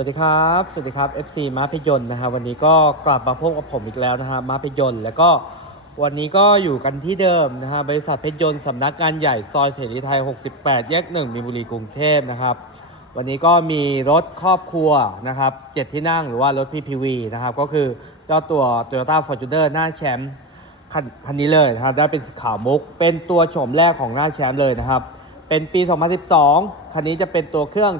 สวัสดีครับ สวัสดีครับ FC ม้าพยนต์นะฮะวันนี้ก็กลับมาพบกับผมอีกแล้วนะฮะม้าพยนต์แล้วก็วันนี้ก็อยู่กันที่เดิมนะฮะบริษัทเพชรยนต์สำนักงานใหญ่ซอยเสรีไทย 68 แยก 1มีนบุรีกรุงเทพนะครับ วันนี้ก็มีรถครอบครัวนะครับเจ็ดที่นั่งหรือว่ารถ PPV นะครับก็คือเจ้าตัว Toyota Fortuner หน้าแชมป์คันคันนี้เลยนะครับได้เป็นสีขาวมุก เป็นตัวโฉมแรกของหน้าแชมป์เลยนะครับเป็นปี 2012 คันนี้จะเป็นตัวเครื่อง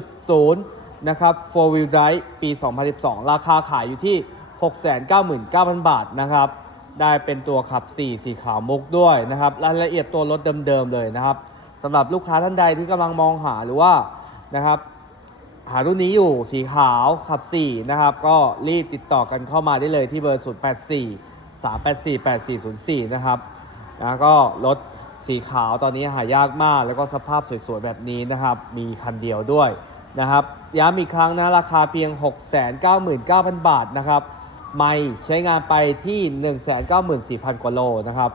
3.0 นะครับ4 wheel drive ปี 2012 ราคาขายอยู่ที่ 699,000 บาทนะครับ ได้เป็นตัวขับ 4 สีขาวมุกด้วยนะครับ รายละเอียดตัวรถเดิมๆเลยนะครับสำหรับลูกค้าท่านใดที่กำลังมองหาหรือว่านะครับ หารุ่นนี้อยู่สีขาวขับ 4 นะครับ ก็รีบติดต่อกันเข้ามาได้เลยที่เบอร์ 084 384 8404 นะครับนะก็รถสีขาวตอนนี้หายากมาก แล้วก็สภาพสวยๆ แบบนี้นะครับ มีคันเดียวด้วยนะครับ ย้ำอีกครั้งนะราคาเพียง 699,000 บาทนะครับไม่ใช้งานไปที่ 194,000 กว่าโลนะครับ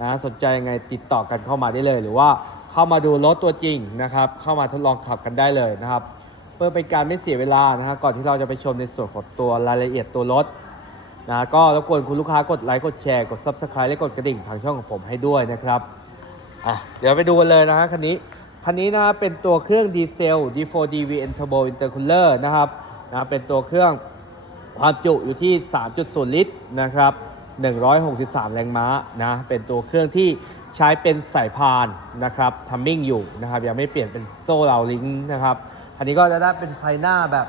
นะสนใจยังไงติดต่อกันเข้ามาได้เลย หรือว่าเข้ามาดูรถตัวจริงนะครับ เข้ามาทดลองขับกันได้เลยนะครับ เพื่อเป็นการไม่เสียเวลานะฮะก่อนที่เราจะไปชมในส่วนของตัวรายละเอียดตัวรถนะก็รบกวนคุณลูกค้ากดไลค์กดแชร์กด Subscribe และกดกระดิ่งทางช่องของผมให้ด้วยนะครับอะเดี๋ยวไปดูกันเลยนะฮะคันนี้ คันนี้นะเป็นตัวเครื่องดีเซล D4DV e n t u r b o Intercooler นะครับนะเป็นตัวเครื่องความจุอยู่ที่ 3.0 ลิตรนะครับ 163 แรงม้านะเป็นตัวเครื่องที่ใช้เป็นสายพานนะครับทัมมิ่งอยู่นะครับยังไม่เปลี่ยนเป็นโซ่เราลิงนะครับอันนี้ก็จะได้เป็นไฟหน้าแบบ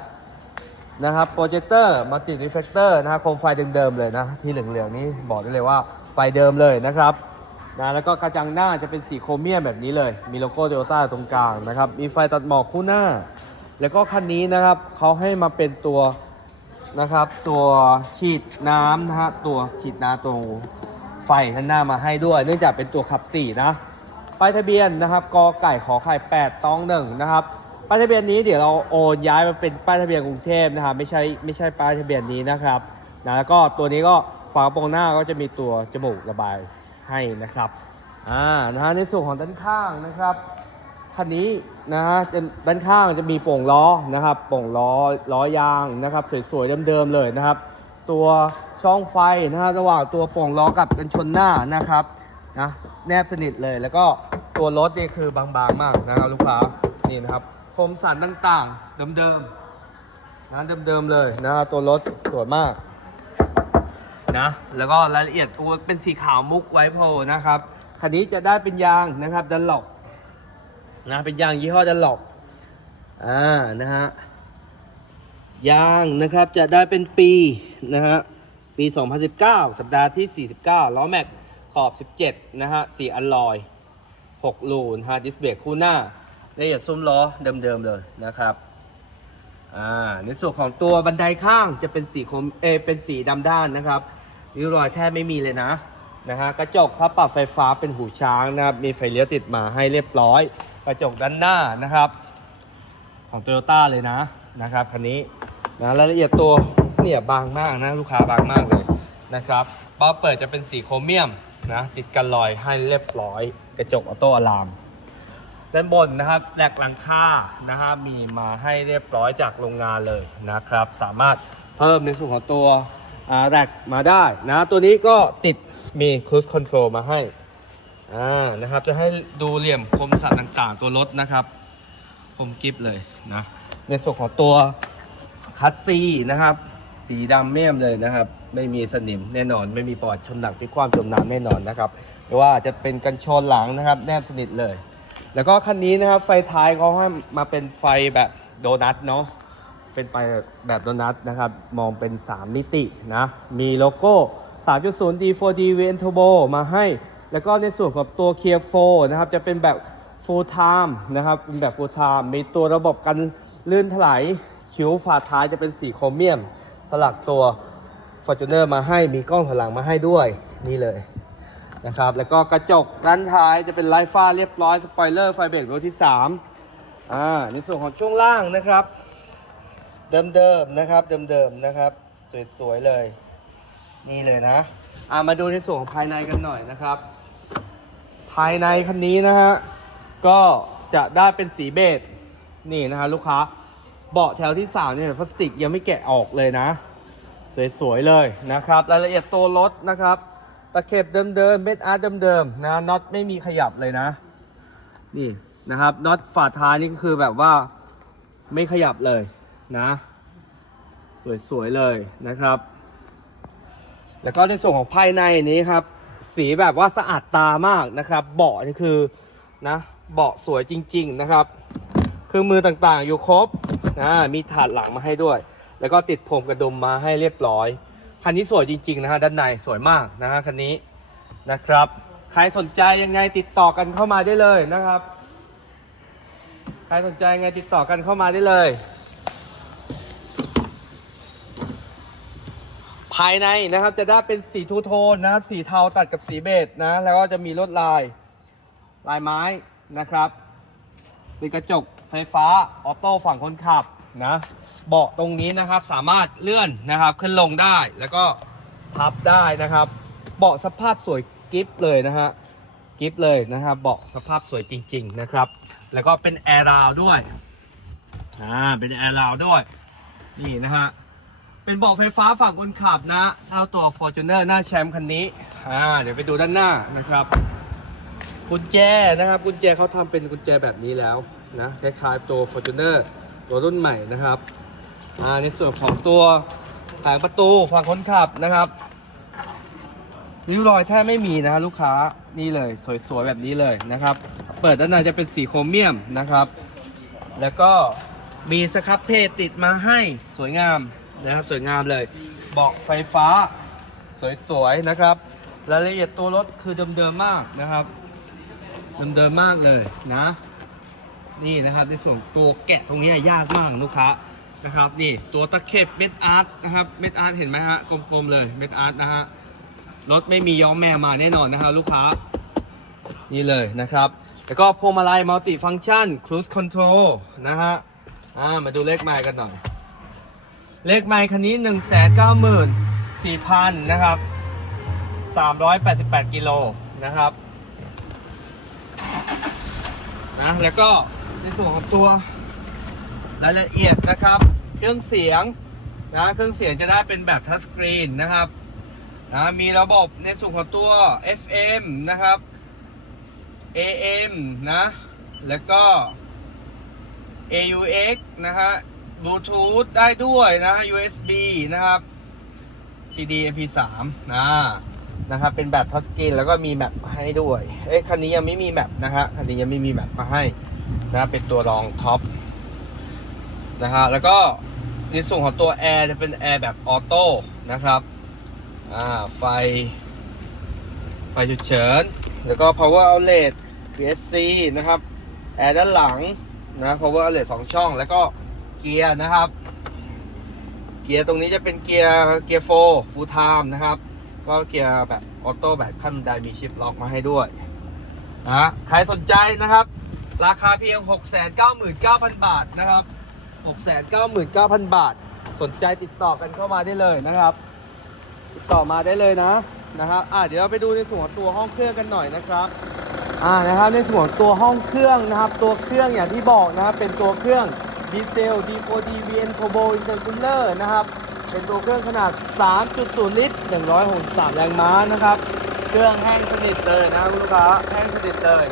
นะครับโปรเจคเตอร์มัลติรีเฟกเตอร์นะครับโคมไฟเดิมๆเลยนะ ที่เหลืองๆนี้บอกได้เลยว่าไฟเดิมเลยนะครับ นะแล้วก็กระจังหน้าจะเป็นสีโครเมียมแบบนี้เลย มีโลโก้โตโยต้าตรงกลางนะครับ มีไฟตัดหมอกคู่หน้า แล้วก็คันนี้นะครับเขาให้มาเป็นตัวนะครับ ตัวฉีดน้ำนะฮะตัวฉีดน้ำตรงไฟข้างหน้ามาให้ด้วย เนื่องจากเป็นตัวขับ4นะป้ายทะเบียนนะครับกอไก่ขอไข่8ตองหนึ่งนะครับป้ายทะเบียนนี้เดี๋ยวเราโอนย้ายมาเป็นป้ายทะเบียนกรุงเทพนะครับไม่ใช่ไม่ใช่ป้ายทะเบียนนี้นะครับนะแล้วก็ตัวนี้ก็ฝากระโปรงหน้าก็จะมีตัวจมูกระบาย ให้นะครับอ่านะฮะในส่วนของด้านข้างนะครับคันนี้นะฮะจะด้านข้างจะมีโป่งล้อนะครับโป่งล้อล้อยางนะครับสวยๆเดิมๆเลยนะครับ ตัวช่องไฟนะฮะระหว่างตัวโป่งล้อกับกันชนหน้านะครับนะแนบสนิทเลยแล้วก็ตัวรถนี่คือบางๆมากนะครับลูกค้านี่นะครับโคมสันต่างๆเดิมๆนะเดิมๆเลยนะครับตัวรถสวยมาก นะแล้วก็รายละเอียดตัวเป็นสีขาวมุกไวโพนะครับคันนี้จะได้เป็นยางนะครับดันหลอกนะเป็นยางยี่ห้อดันหลอกอ่านะฮะยางนะครับจะได้เป็นปีนะฮะปี 2019 สัปดาห์ที่ 49 ล้อแม็กขอบ 17 นะฮะสีอัลลอย6ลูนฮะดิสเบรกคู่หน้าละเอียดซุ้มล้อเดิมๆเลยนะครับอ่าในส่วนของตัวบันไดข้างจะเป็นสีคมเอเป็นสีดำด้านนะครับ ริ้วรอยแทบไม่มีเลยนะนะฮะกระจกพับปรับไฟฟ้าเป็นหูช้างนะครับมีไฟเลี้ยวติดมาให้เรียบร้อย กระจกด้านหน้านะครับ ของโตโยต้าเลยนะนะครับคันนี้นะรายละเอียดตัวเนี่ยบางมากนะลูกค้าบางมากเลยนะครับบ้าเปิดจะเป็นสีโครเมียมนะติดกันลอยให้เรียบร้อย กระจกออโต้อะลามด้านบนนะครับแหลกหลังคานะครับมีมาให้เรียบร้อยจากโรงงานเลยนะครับ สามารถเพิ่มในส่วนของตัว แหลกมาได้นะตัวนี้ก็ติดมี cruise control มาให้อ่านะครับจะให้ดูเหลี่ยมคมสันต่างๆ ตัวรถนะครับ คมกิฟเลยนะในส่วนของตัวคัสซีนะครับ สีดำเม่มเลยนะครับ ไม่มีสนิมแน่นอน ไม่มีปอดชนหนักที่ความจมน้ำแน่นอนนะครับไม่ว่าจะเป็นกันชนหลังนะครับ แนบสนิทเลย แล้วก็คันนี้นะครับไฟท้ายเขาให้มาเป็นไฟแบบโดนัทเนาะ เป็นไฟแบบโดนัทนะครับ มองเป็น 3 มิตินะ มีโลโก้ 3.0 D4D VN Turbo มาให้ แล้วก็ในส่วนของตัว Gear 4นะครับ จะเป็นแบบ Full Time นะครับ เป็นแบบ Full Time มีตัวระบบกันลื่นถลายคิ้วฝาท้ายจะเป็นสีโครเมียม สลักตัว Fortuner มาให้ มีกล้องถอยหลังมาให้ด้วย นี่เลยนะครับ แล้วก็กระจกด้านท้ายจะเป็นไลฟ้าเรียบร้อย สปอยเลอร์ไฟเบรกรถที่3อ่า ในส่วนของช่วงล่างนะครับ เดิมๆนะครับเดิมๆนะครับ สวยๆเลย นี่เลยนะอ่ามาดูในส่วนของภายในกันหน่อยนะครับ ภายในคันนี้นะฮะก็จะได้เป็นสีเบจนี่นะฮะลูกค้าเบาะแถวที่สามเนี่ยพลาสติกยังไม่แกะออกเลยนะ สวยๆเลยนะครับรายละเอียดตัวรถนะครับตะเข็บเดิมๆเม็ดอาร์ตเดิมๆนะน็อตไม่มีขยับเลยนะ นี่นะครับน็อตฝาท้ายนี่ก็คือแบบว่าไม่ขยับเลย นะ สวยๆเลยนะครับ แล้วก็ในส่วนของภายในนี้ครับ สีแบบว่าสะอาดตามากนะครับ เบาะนี่คือนะเบาะสวยจริง ๆนะครับเครื่องมือต่างๆอยู่ครบนะมีถาดหลังมาให้ด้วย แล้วก็ติดพรมกระดุมมาให้เรียบร้อย คันนี้สวยจริง ๆ นะฮะด้านในสวยมากนะฮะคันนี้นะครับ ใครสนใจยังไงติดต่อกันเข้ามาได้เลยนะครับ ใครสนใจยังไงติดต่อกันเข้ามาได้เลย ภายในนะครับจะได้เป็นสีทูโทนนะครับ สีเทาตัดกับสีเบจนะ แล้วก็จะมีลวดลายลายไม้นะครับเป็นกระจกไฟฟ้าออโต้ฝั่งคนขับนะเบาะตรงนี้นะครับสามารถเลื่อนนะครับขึ้นลงได้แล้วก็พับได้นะครับ เบาะสภาพสวยกิฟเลยนะฮะกิฟเลยนะครับเบาะสภาพสวยจริง ๆนะครับ แล้วก็เป็นแอร์ราวด้วยอ่าเป็นแอร์ราวด้วยนี่นะฮะ เป็นเบาะไฟฟ้าฝั่งคนขับนะเท่าตัว Fortuner หน้าแชมป์คันนี้อ่าเดี๋ยวไปดูด้านหน้านะครับ กุญแจนะครับ กุญแจเขาทำเป็นกุญแจแบบนี้แล้วนะคล้ายๆตัว Fortuner ตัวรุ่นใหม่นะครับอ่าในส่วนของตัวแผงประตูฝั่งคนขับนะครับริ้วรอยแทบไม่มีนะลูกค้านี่เลย สวยๆแบบนี้เลยนะครับ เปิดด้านในจะเป็นสีโครเมียมนะครับ แล้วก็มีสครับเพจติดมาให้สวยงาม นะครับสวยงามเลย เบาะไฟฟ้าสวยๆนะครับ รายละเอียดตัวรถคือเดิมๆมากนะครับ เดิมๆมากเลยนะ นี่นะครับในส่วนตัวแกะตรงนี้ยากมากลูกค้านะครับนี่ตัวตะเข็บเม็ดอาร์ตนะครับเม็ดอาร์ตเห็นไหมฮะกลมๆเลยเม็ดอาร์ตนะฮะรถไม่มีย้อมแมวมาแน่นอนนะครับลูกค้า นี่เลยนะครับ แล้วก็พวงมาลัยมัลติฟัง c t ชันค i ู e คอนโทรลนะฮะอ่ามาดูเลขไมล์กันหน่อย เลขไมล์คันนี้ 1 9 4 0 0 0 นะครับ 388 กิโลนะครับนะแล้วก็ในส่วนของตัวรายละเอียดนะครับ เครื่องเสียงนะเครื่องเสียงจะได้เป็นแบบทัชสกรีนนะครับนะมีระบบในส่วนของตัว FM นะครับ AM นะ แล้วก็ AUX นะฮะ Bluetooth ได้ด้วยนะฮะ USB นะครับ CD MP3 นะนะครับเป็นแบบทัชสกรีนแล้วก็มีแมปให้ด้วย เอ้ยคันนี้ยังไม่มีแมปนะฮะคันนี้ยังไม่มีแมปมาให้นะเป็นตัวรองท็อปนะฮะแล้วก็ในส่วนของตัวแอร์จะเป็นแอร์แบบออโต้นะครับอ่าไฟ ไฟฉุกเฉิน แล้วก็ power outlet PSC นะครับ แอร์ด้านหลังนะ power outlet 2 ช่อง แล้วก็ เกียร์นะครับ เกียร์ตรงนี้จะเป็นเกียร์เกียร์โฟ full time นะครับ ก็เกียร์แบบออโต้แบบขั้นไดมีชิปล็อกมาให้ด้วยนะใครสนใจนะครับ ราคาเพียง 699,000 บาทนะครับ 699,000 บาท สนใจติดต่อกันเข้ามาได้เลยนะครับ ติดต่อมาได้เลยนะนะครับอ่าเดี๋ยวเราไปดูในส่วนของตัวห้องเครื่องกันหน่อยนะครับอ่านะครับในส่วนตัวห้องเครื่องนะครับ ตัวเครื่องอย่างที่บอกนะครับเป็นตัวเครื่อง ดีเซล D4D VN Turbo Intercooler นะครับ เป็นตัวเครื่องขนาด 3.0 ลิตร 163 แรงม้านะครับ เครื่องแห้งสนิทเลยนะคุณลูกค้า แห้งสนิทเลย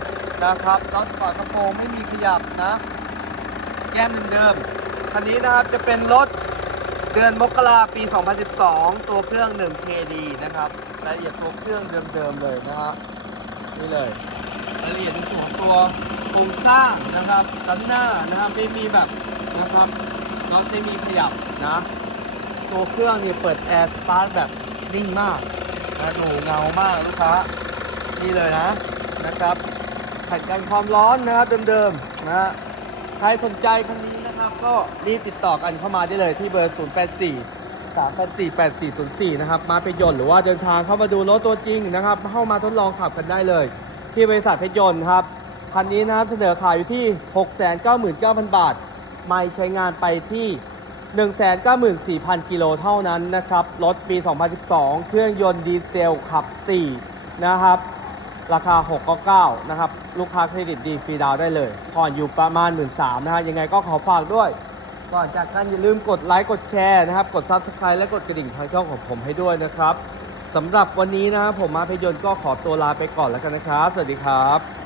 นะครับล้อสปอร์ตกระโปรงไม่มีขยับนะ แก้มเดิมๆ คันนี้นะครับจะเป็นรถเดือนมกราปี 2012 ตัวเครื่อง 1KD นะครับรายละเอียดตัวเครื่องเดิมๆเลยนะฮะนี่เลยรายละเอียดในส่วนตัว รงสร้างนะครับด้านหน้านะครับไม่มีแบบนะครับน็อตไม่มีขยับนะตัวเครื่องเนี่ยเปิดแอร์สตาร์ทแบบนิ่งมากนะดูเงามากลูกค้านี่เลยนะนะครับแผ่นกันความร้อนนะครับเดิมๆนะฮะใครสนใจคันนี้นะครับก็รีบติดต่อกันเข้ามาได้เลยที่เบอร์ 084 384 8404 นะครับ มาเพชรยนต์หรือว่าเดินทางเข้ามาดูรถตัวจริงนะครับ เข้ามาทดลองขับกันได้เลย ที่บริษัทเพชรยนต์ครับ คันนี้นะครับเสนอขายอยู่ที่ 699,000 บาท ไม่ใช้งานไปที่ 194,000 กิโลเท่านั้นนะครับ รถปี 2012 เครื่องยนต์ดีเซลขับ 4 นะครับ ราคา 699นะครับ ลูกค้าเครดิตดีฟรีดาวได้เลยผ่อนอยู่ประมาณ 13,000นะฮะยังไงก็ขอฝากด้วยก่อนจากกันอย่าลืมกดไลค์กดแชร์นะครับ กด Subscribe และกดกระดิ่งทางช่องของผมให้ด้วยนะครับสำหรับวันนี้นะครับผมมาพยนต์ก็ขอตัวลาไปก่อนแล้วกันนะครับ สวัสดีครับ